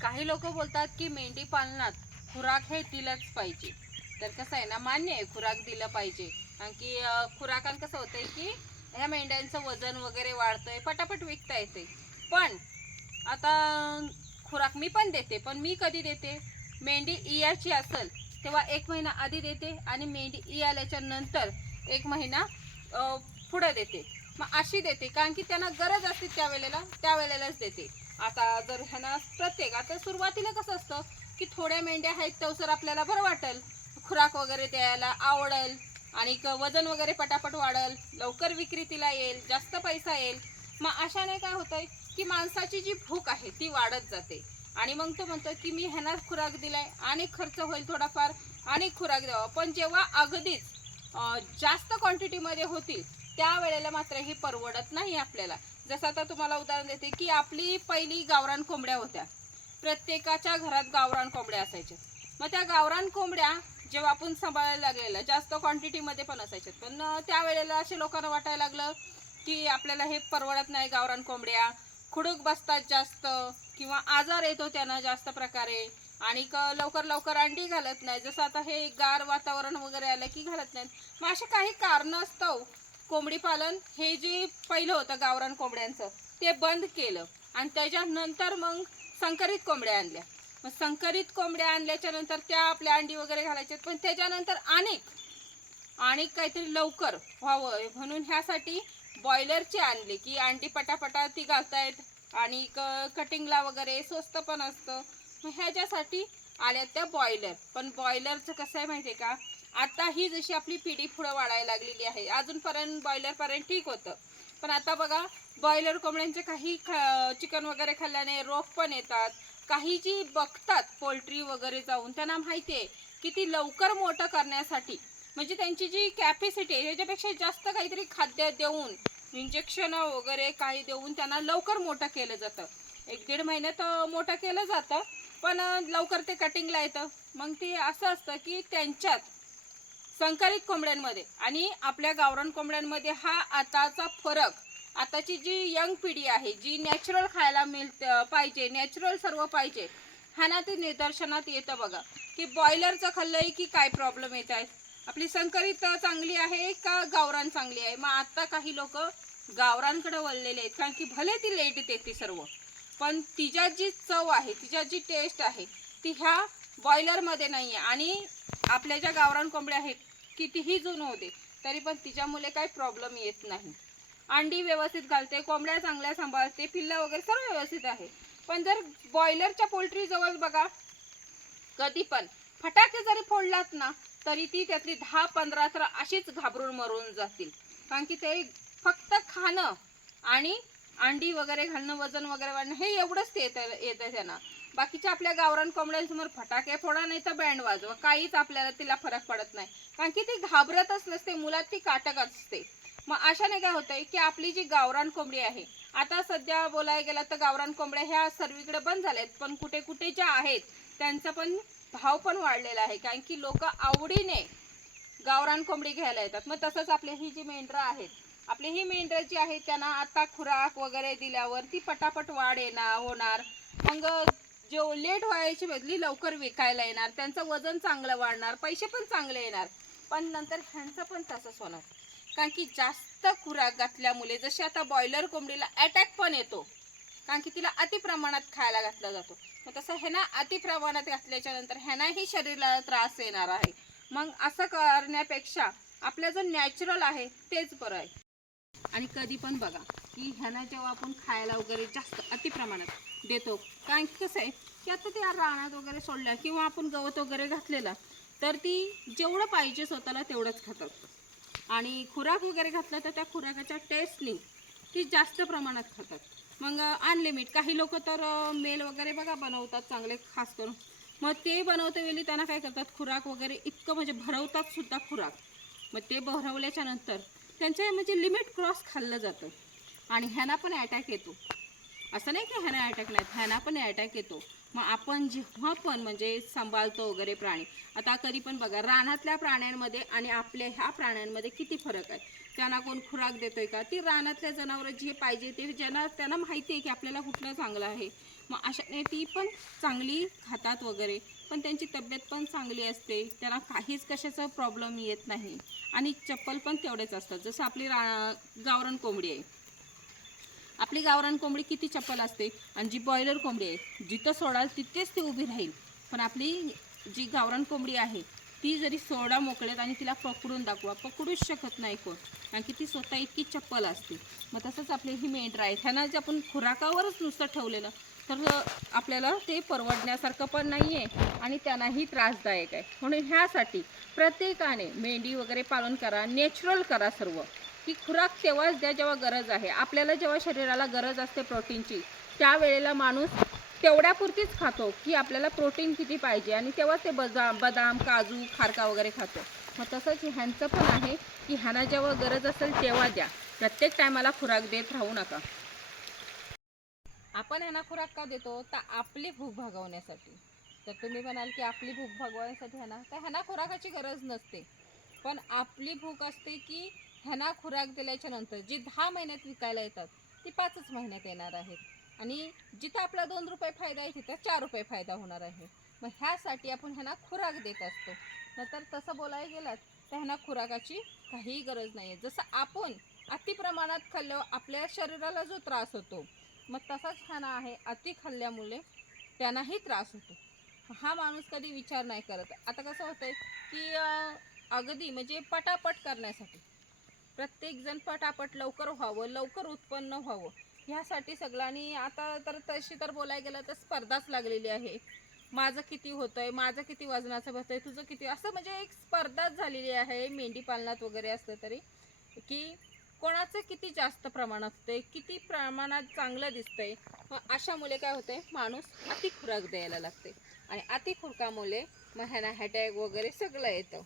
काही लोक बोलतात की मेंढी पालनात खुराक हे दिलंच पाहिजे. तर कसं आहे ना मान्य आहे खुराक दिलं पाहिजे. कारण की खुराकान कसं होतंय की ह्या मेंढ्यांचं वजन वगैरे वाढतंय पटापट विकता येते पण आता खुराक मी पण देते पण मी कधी देते? मेंढी इयाची असेल तेव्हा एक महिना आधी देते आणि मेंढी इ आल्याच्यानंतर एक महिना पुढं देते. मग अशी देते कारण की त्यांना गरज असते त्यावेळेला त्यावेळेलाच देते. आता जर ह्यांना प्रत्येक आता सुरुवातीला कसं असतं की थोड्या मेंढ्या आहेत तवसर आपल्याला बरं वाटेल. खुराक वगैरे द्यायला आवडेल आणि वजन वगैरे पटापट वाढेल लवकर विक्री तिला येईल जास्त पैसा येईल. मग अशाने काय होतंय की माणसाची जी भूक आहे ती वाढत जाते. आणि मग तो म्हणतो की मी ह्यांना खुराक दिलाय आणि खर्च होईल थोडाफार आणि खुराक द्यावा. पण जेव्हा अगदीच जास्त क्वांटिटीमध्ये होतील त्यावेळेला मात्र हे परवडत नाही आपल्याला. जसं आता तुम्हाला उदाहरण देते की आपली पहिली गावरान कोंबड्या होत्या. प्रत्येकाच्या घरात गावरान कोंबड्या असायच्या. मग त्या गावरान कोंबड्या जेव्हा आपण सांभाळायला लागलेल्या जास्त क्वांटिटीमध्ये पण असायच्यात पण त्यावेळेला असे लोकांना वाटायला लागलं की आपल्याला हे परवडत नाही गावरान कोंबड्या. खुडूक बसतात जास्त किंवा आजार येतो त्यांना जास्त प्रकारे. आणि क- लवकर लवकर अंडी घालत नाही. जसं आता हे गार वातावरण वगैरे आलं की घालत नाहीत. मग असे काही कारणं असतं हो. कोंबडी पालन हे जे पहिलं होतं गावरान कोंबड्यांचं ते बंद केलं. आणि त्याच्यानंतर मग संकरित कोंबड्या आणल्या. मग संकरित कोंबड्या आणल्याच्या नंतर त्या आपल्या अंडी वगैरे घालायच्या. पण त्याच्यानंतर अनेक आणि काहीतरी लवकर व्हावं म्हणून ह्यासाठी बॉयलरची आणली की अंडी पटापटा ती घालतायत. आणि क कटिंगला वगैरे स्वस्त पण असतं. मग ह्याच्यासाठी आल्या त्या बॉयलर. पण बॉयलरचं कसं आहे माहिती आहे का? आता ही जशी आपली पिढी पुढं वाढायला लागलेली आहे. अजूनपर्यंत बॉयलरपर्यंत ठीक होतं. पण आता बघा बॉयलर कोंबड्यांचे काही चिकन वगैरे खाल्ल्याने रोग पण येतात. काही जी बघतात पोल्ट्री वगैरे जाऊन त्यांना माहिती आहे की ती लवकर मोठं करण्यासाठी म्हणजे त्यांची जी कॅपॅसिटी आहे त्याच्यापेक्षा जास्त काहीतरी खाद्य देऊन इंजेक्शनं वगैरे काही देऊन त्यांना लवकर मोठं केलं जातं. एक दीड महिन्यात मोठं केलं जातं पण लवकर ते कटिंगला येतं. मग ते असं असतं की त्यांच्यात संकरित कोंबड्यांमध्ये. आणि आपल्या गावरान कोंबड्यांमध्ये हा आताचा फरक आताची जी यंग पिढी आहे जी नॅचरल खायला मिळत पाहिजे नॅचरल सर्व पाहिजे ना ते निदर्शनात येतं बघा. की बॉयलरचं खाल्लंय की काय प्रॉब्लेम येत आहेत आपली संकरित चांगली आहे का गावरान चांगली आहे? मग आत्ता काही लोक गावरांकडे वळलेले आहेत कारण की भले ती लेट देते सर्व पण तिच्यात जी चव आहे तिच्यात जी टेस्ट आहे ती ह्या बॉयलरमध्ये नाही आहे आणि आपल्या ज्या गावरान कोंबड्या आहेत कितीही जुनं होते तरी पण तिच्यामुळे काही प्रॉब्लेम येत नाही. अंडी व्यवस्थित घालते कोंबड्या चांगल्या सांभाळते पिल्लं वगैरे सर्व व्यवस्थित आहे. पण जर बॉयलरच्या पोल्ट्री जवळ बघा कधी पण फटाके जरी फोडलात ना तरी ती त्यातली दहा पंधरा तर अशीच घाबरून मरून जातील. कारण की ते फक्त खाणं आणि अंडी वगैरे घालणं वजन वगैरे वाढणं हे एवढंच ते येतं येतं त्यांना. बाकीच्या आपल्या गावरान कोंबड्यांसमोर फटाके फोडा नाही तर बँड वाजवा. काहीच आपल्याला तिला फरक पडत नाही. कारण की ती घाबरतच नसते मुलात ती काटक असते. मग अशाने काय होतंय की आपली जी गावरान कोंबडी आहे आता सध्या बोलायला गेला तर गावरान कोंबड्या ह्या सर्वीकडे बंद झाल्यात पण कुठे कुठे ज्या आहेत त्यांचा पण भाव पण वाढलेला आहे. कारण की लोक आवडीने गावरान कोंबडी घ्यायला येतात. मग तसंच आपली ही जी मेंढरं आहेत आपली ही मेंढरं जी आहेत त्यांना आता खुराक वगैरे दिल्यावर ती पटापट वाढ येणार होणार. मग जे लेट व्हायची बदली लवकर विकायला येणार त्यांचं वजन चांगलं वाढणार पैसे पण चांगले येणार. पण नंतर ह्यांचं पण तसंच होणार. कारण की जास्त खुराक घातल्यामुळे जसे आता बॉयलर कोंबडीला अटॅक पण येतो कारण की तिला अति प्रमाणात खायला घातला जातो. मग तसं ह्यांना अति प्रमाणात घातल्याच्या नंतर ह्यांनाही शरीराला त्रास येणार आहे. मग असं करण्यापेक्षा आपलं जो नॅचरल आहे तेच बरं आहे. आणि कधी पण बघा की ह्यांना जेव्हा आपण खायला वगैरे जास्त अति प्रमाणात देतो. कारण की कसं आहे की आता त्या रानात वगैरे सोडल्या किंवा आपण गवत वगैरे घातलेला तर ती जेवढं पाहिजे स्वतःला तेवढंच खातात. आणि खुराक वगैरे घातला तर त्या खुराकाच्या टेस्टनी ती जास्त प्रमाणात खातात. मग अनलिमिट काही लोक तर मेल वगैरे बघा बनवतात चांगले खास करून. मग ते बनवते वेळी त्यांना काय करतात खुराक वगैरे इतकं म्हणजे भरवतात सुद्धा खुराक. मग ते भरवल्याच्या नंतर त्यांच्या म्हणजे लिमिट क्रॉस खाल्लं जातं. आणि ह्यांना पण अटॅक येतो. असं नाही की ह्यांना अटॅक नाही ह्यांना पण अटॅक येतो. मग आपण जेव्हा पण म्हणजे सांभाळतो वगैरे प्राणी आता कधी पण बघा रानातल्या प्राण्यांमध्ये आणि आपल्या ह्या प्राण्यांमध्ये किती फरक आहे? त्यांना कोण खुराक देतोय का? ती रानातल्या जनावरं जे पाहिजे ते ज्यांना त्यांना माहिती आहे की आपल्याला कुठलं चांगलं आहे. मग अशाने ती पण चांगली खातात वगैरे पण त्यांची तब्येत पण चांगली असते. त्यांना काहीच कशाचा प्रॉब्लेम येत नाही. आणि चप्पल पण तेवढेच असतात. जसं आपली रा गावरण कोंबडी आहे. आपली गावरान कोंबडी किती चप्पल असते आणि जी बॉयलर कोंबडी आहे जिथं सोडाल तिथेच ती उभी राहील. पण आपली जी गावरान कोंबडी आहे ती जरी सोडा मोकळेत आणि तिला पकडून दाखवा पकडूच शकत नाही कोण. कारण की ती स्वतः इतकी चप्पल असते. मग तसंच आपले ही मेंढरा आहे ह्यांना जे आपण खुराकावरच नुसतं ठेवलेलं तर आपल्याला ते परवडण्यासारखं पण नाही आहे आणि त्यांनाही त्रासदायक आहे. म्हणून ह्यासाठी प्रत्येकाने मेंढी वगैरे पालन करा नॅचरल करा सर्व. की खुराक तेव्हाच द्या जेव्हा गरज आहे. आपल्याला जेव्हा शरीराला गरज असते प्रोटीनची त्यावेळेला माणूस तेवढ्यापुरतीच खातो की आपल्याला प्रोटीन किती पाहिजे आणि तेव्हा ते बदाम बदाम काजू खारका वगैरे खातो. मग तसंच ह्यांचं पण आहे की ह्यांना जेव्हा गरज असेल तेव्हा द्या. प्रत्येक टायमाला खुराक देत राहू नका. आपण ह्यांना खुराक का देतो? तर आपली भूक भागवण्यासाठी. तर तुम्ही म्हणाल की आपली भूक भागवण्यासाठी ह्यांना तर ह्यांना खुराकाची गरज नसते. पण आपली भूक असते की ह्यांना खुराक दिल्याच्या नंतर जी दहा महिन्यात विकायला येतात ती पाचच महिन्यात येणार आहेत. आणि जिथं आपला दोन रुपये फायदा आहे तिथं चार रुपये फायदा होणार आहे. मग ह्यासाठी आपण ह्यांना खुराक देत असतो. नंतर तसं बोलायला गेलात तर ह्यांना खुराकाची काहीही गरज नाही आहे जसं आपण अति प्रमाणात खाल्ल्यावर आपल्या शरीराला जो त्रास होतो मग तसाच ह्यांना आहे अति खाल्ल्यामुळे त्यांनाही त्रास होतो. हा माणूस कधी विचार नाही करत. आता कसं होतंय की अगदी म्हणजे पटापट करण्यासाठी प्रत्येकजण पटापट लवकर व्हावं लवकर उत्पन्न व्हावं. ह्यासाठी सगळं आणि आता तर तशी तर बोलायला गेलं तर स्पर्धाच लागलेली आहे. माझं किती होतं आहे माझं किती वजनाचं भरतंय तुझं किती? असं म्हणजे एक स्पर्धाच झालेली आहे मेंढी पालनात वगैरे असलं तरी. की कोणाचं किती जास्त प्रमाणात असतंय किती प्रमाणात चांगलं दिसतंय मग अशामुळे काय होतंय माणूस अति खुराक द्यायला लागते आणि अति खुरकामुळे मग ह्यांना हॅटॅक वगैरे सगळं येतं.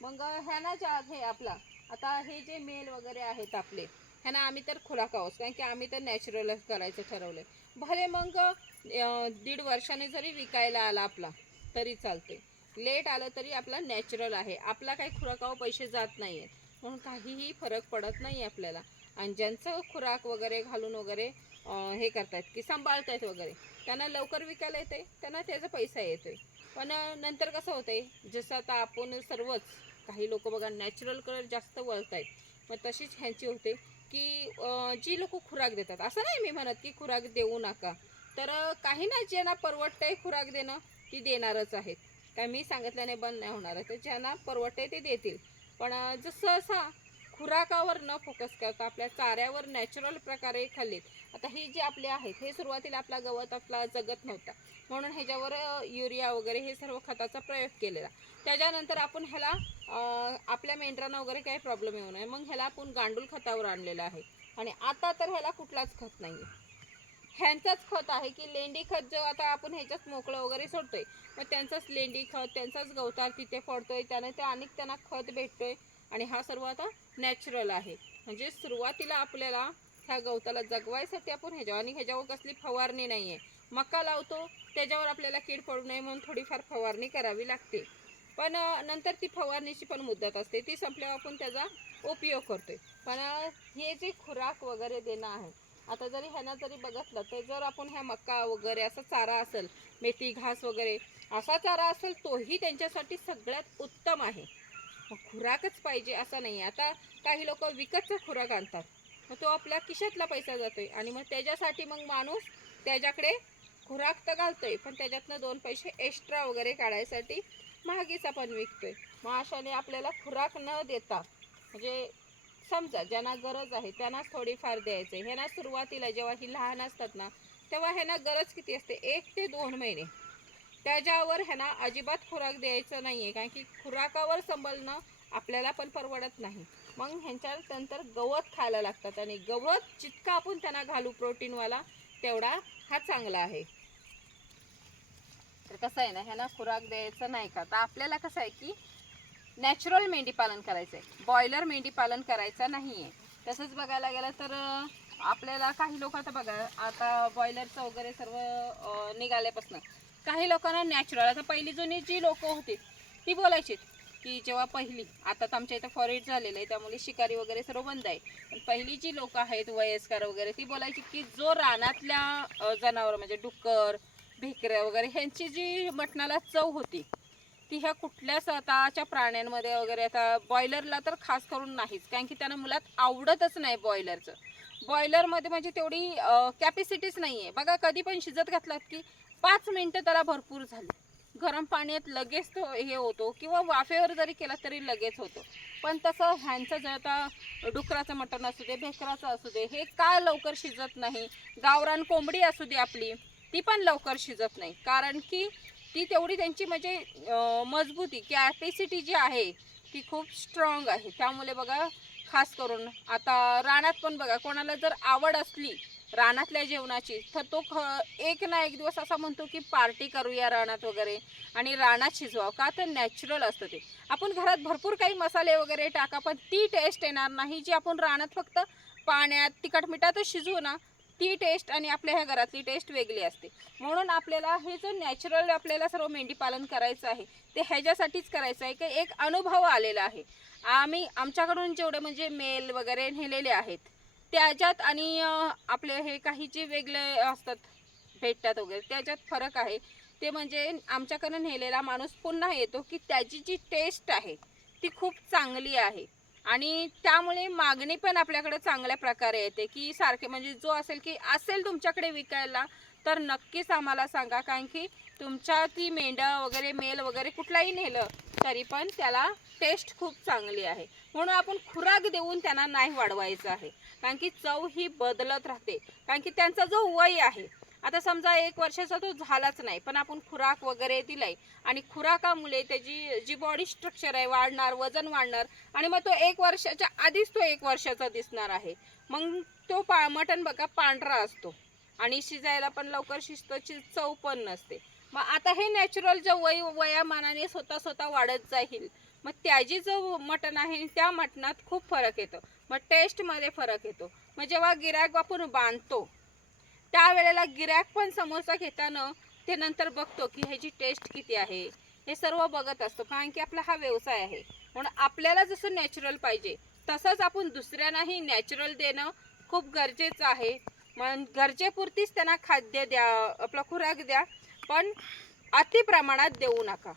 मग ह्यांना ज्या हे आपला आता हे जे मेल वगैरे आहेत आपले ह्यांना आम्ही तर खुला आहोत कारण की आम्ही तर नॅचरलच करायचं ठरवलंय. भले मग दीड वर्षाने जरी विकायला आला आपला तरी चालते लेट आलं तरी आपला नॅचरल आहे. आपला काही खुराकावर पैसे जात नाही आहेत म्हणून काहीही फरक पडत नाही आपल्याला. आणि ज्यांचं खुराक वगैरे घालून वगैरे हे करतायत की सांभाळतायत वगैरे त्यांना लवकर विकायला येते त्यांना त्याचा पैसा येतोय. पण नंतर कसं होतंय जसं आता आपण सर्वच काही लोक बघा नॅचरल कलर जास्त वळत आहेत मग तशीच ह्यांची होते की जी लोक खुराक देतात. असं नाही मी म्हणत की खुराक देऊ नका. तर काही ना ज्यांना परवडतंय खुराक देणं ती देणारच आहेत. काय मी सांगितल्याने बंद नाही होणार. तर ज्यांना परवडतंय ते देतील. पण जसं असा खुराकावर न फोकस करता आपल्या चाऱ्यावर नॅचरल प्रकारे खाल्लेत. आता हे जे आपले आहेत हे सुरुवातीला आपला गवत आपला जगत नव्हता. म्हणून ह्याच्यावर युरिया वगैरे हे सर्व खताचा प्रयोग केलेला. त्याच्यानंतर आपण ह्याला आपल्या मेंढरांना वगैरे काही प्रॉब्लेम येऊ नये. मग ह्याला आपण गांडूळ खतावर आणलेलं आहे. आणि आता तर ह्याला कुठलाच खत नाही ह्यांचाच खत आहे की लेंडी खत जो आता आपण ह्याच्यात मोकळं वगैरे सोडतोय. मग त्यांचाच लेंडी खत त्यांचाच गवतार तिथे फोडतोय. त्याने ते अनेक त्यांना खत भेटतोय. आणि हा सर्व आता नॅचरल आहे. म्हणजे सुरुवातीला आपल्याला ह्या गवताला जगवायसाठी आपण ह्याच्यावर आणि ह्याच्यावर कसली फवारणी नाही आहे मका लावतो त्याच्यावर आपल्याला कीड पडू नये म्हणून थोडीफार फवारणी करावी लागते. पण नंतर ती फवारणीची पण मुदत असते. ती संपल्यावर आपण त्याचा उपयोग करतोय. पण हे जे खुराक वगैरे देणं आहे आता जरी ह्यांना जरी बघितलं तर जर आपण ह्या मका वगैरे असा चारा असेल मेथी घास वगैरे असा चारा असेल तोही त्यांच्यासाठी सगळ्यात उत्तम आहे. खुराकच पाहिजे असं नाही. आता काही लोक विकतचा खुराक आणतात. मग तो आपल्या खिशातला पैसा जातोय. आणि मग त्याच्यासाठी मग माणूस त्याच्याकडे खुराक तर घालतोय पण त्याच्यातनं दोन पैसे एक्स्ट्रा वगैरे काढायसाठी महागीचा पण विकतोय. मग अशाने आपल्याला खुराक न देता म्हणजे समजा ज्यांना गरज आहे त्यांनाच थोडीफार द्यायचं आहे ह्यांना सुरुवातीला जेव्हा ही लहान असतात ना तेव्हा ह्यांना गरज किती असते? एक ते दोन महिने. त्याच्यावर ह्यांना अजिबात खुराक द्यायचं नाही आहे कारण की खुराकावर संभलणं आपल्याला पण परवडत नाही. मग ह्यांच्यानंतर गवत खायला लागतात आणि गवत जितका आपण त्यांना घालू प्रोटीनवाला तेवढा हा चांगला आहे. तर कसं आहे ना ह्यांना खुराक द्यायचं नाही का? तर आपल्याला कसं आहे की नॅचरल मेंढी पालन करायचं आहे बॉयलर मेंढी पालन करायचं नाही आहे तसंच बघायला गेलं तर आपल्याला काही लोक आता बघा आता बॉयलरचं वगैरे सर्व निघाल्यापासून काही लोकांना नॅचरल आता पहिली जुनी जी लोक होती ती बोलायची की जेव्हा पहिली आता तर आमच्या इथं फॉरेट झालेलं आहे त्यामुळे शिकारी वगैरे सर्व बंद आहे. पण पहिली जी लोक आहेत वयस्कर वगैरे ती बोलायची की जो रानातल्या जनावर म्हणजे डुक्कर भेकऱ्या वगैरे ह्यांची जी मटणाला चव होती ती ह्या कुठल्या स्वतःच्या प्राण्यांमध्ये वगैरे आता बॉयलरला तर खास करून नाहीच कारण की त्यांना मुलात आवडतच नाही बॉयलरचं बॉयलरमध्ये म्हणजे तेवढी कॅपॅसिटीच नाही आहे बघा कधी पण शिजत घातलात की पाच मिनटं त्याला भरपूर झाली. गरम पाण्यात लगेच तो हे होतो किंवा वाफेवर जरी केला तरी लगेच होतो. पण तसं ह्यांचं जर आता डुकराचं मटण असू दे भेकराचं असू दे हे का लवकर शिजत नाही? गावरान कोंबडी असू दे आपली ती पण लवकर शिजत नाही. कारण की ती तेवढी त्यांची म्हणजे मजबूती कॅपॅसिटी जी आहे ती खूप स्ट्रॉंग आहे. त्यामुळे बघा खास करून आता रानात पण बघा कोणाला जर आवड असली रानातल्या जेवणाची. तर तो ख एक ना एक दिवस असा म्हणतो की पार्टी करूया रानात वगैरे आणि रानात शिजवावं. का तर नॅचरल असतं ते. आपण घरात भरपूर काही मसाले वगैरे टाका पण ती टेस्ट येणार नाही. जी आपण रानात फक्त पाण्यात तिखट मिठातच शिजवू ना ती टेस्ट आणि आपल्या ह्या घरातली टेस्ट वेगळी असते. म्हणून आपल्याला हे जो नॅचरल आपल्याला सर्व मेंढी पालन करायचं आहे ते ह्याच्यासाठीच करायचं आहे की एक अनुभव आलेला आहे. आम्ही आमच्याकडून जेवढे म्हणजे मेल वगैरे नेलेले आहेत त्याच्यात आणि आपले हे काही जे वेगळे असतात भेटतात वगैरे त्याच्यात फरक आहे. ते म्हणजे आमच्याकडे नेलेला माणूस पुन्हा येतो की त्याची जी टेस्ट आहे ती खूप चांगली आहे. आणि त्यामुळे मागणी पण आपल्याकडे चांगल्या प्रकारे येते की सारखे म्हणजे जो असेल की असेल तुमच्याकडे विकायला तर नक्कीच आम्हाला सांगा. कारण की तुमच्या ती मेंढा वगैरे मेल वगैरे कुठलाही नेलं तरी पण त्याला टेस्ट खूप चांगली आहे. म्हणून आपण खुराक देऊन त्यांना नाही वाढवायचं आहे. कारण की चव ही बदलत राहते. कारण की त्यांचा जो वय आहे आता समजा एक वर्षाचा तो झालाच नाही पण आपण खुराक वगैरे दिलाय आणि खुराकामुळे त्याची जी बॉडी स्ट्रक्चर आहे वाढणार वजन वाढणार आणि मग तो एक वर्षाच्या आधीच तो एक वर्षाचा दिसणार आहे. मग तो पा मटण बघा पांढरा असतो आणि शिजायला पण लवकर शिजतो चव पण नसते. मग आता हे नॅचरल जे वय वयामानाने स्वतः स्वतः वाढत जाईल. मग त्याची जो मटण आहे त्या मटणात खूप फरक येतो. मग टेस्टमध्ये फरक येतो. मग जेव्हा गिराक आपण बांधतो त्यावेळेला गिराक पण समोसा घेताना ते नंतर बघतो की ह्याची टेस्ट किती आहे. हे सर्व बघत असतो कारण की आपला हा व्यवसाय आहे. म्हणून आपल्याला जसं नॅचरल पाहिजे तसंच आपण दुसऱ्यांनाही नॅचरल देणं खूप गरजेचं आहे. मग गरजेपुरतीच त्यांना खाद्य द्या आपला खुराक द्या पण अति प्रमाणात देऊ नका.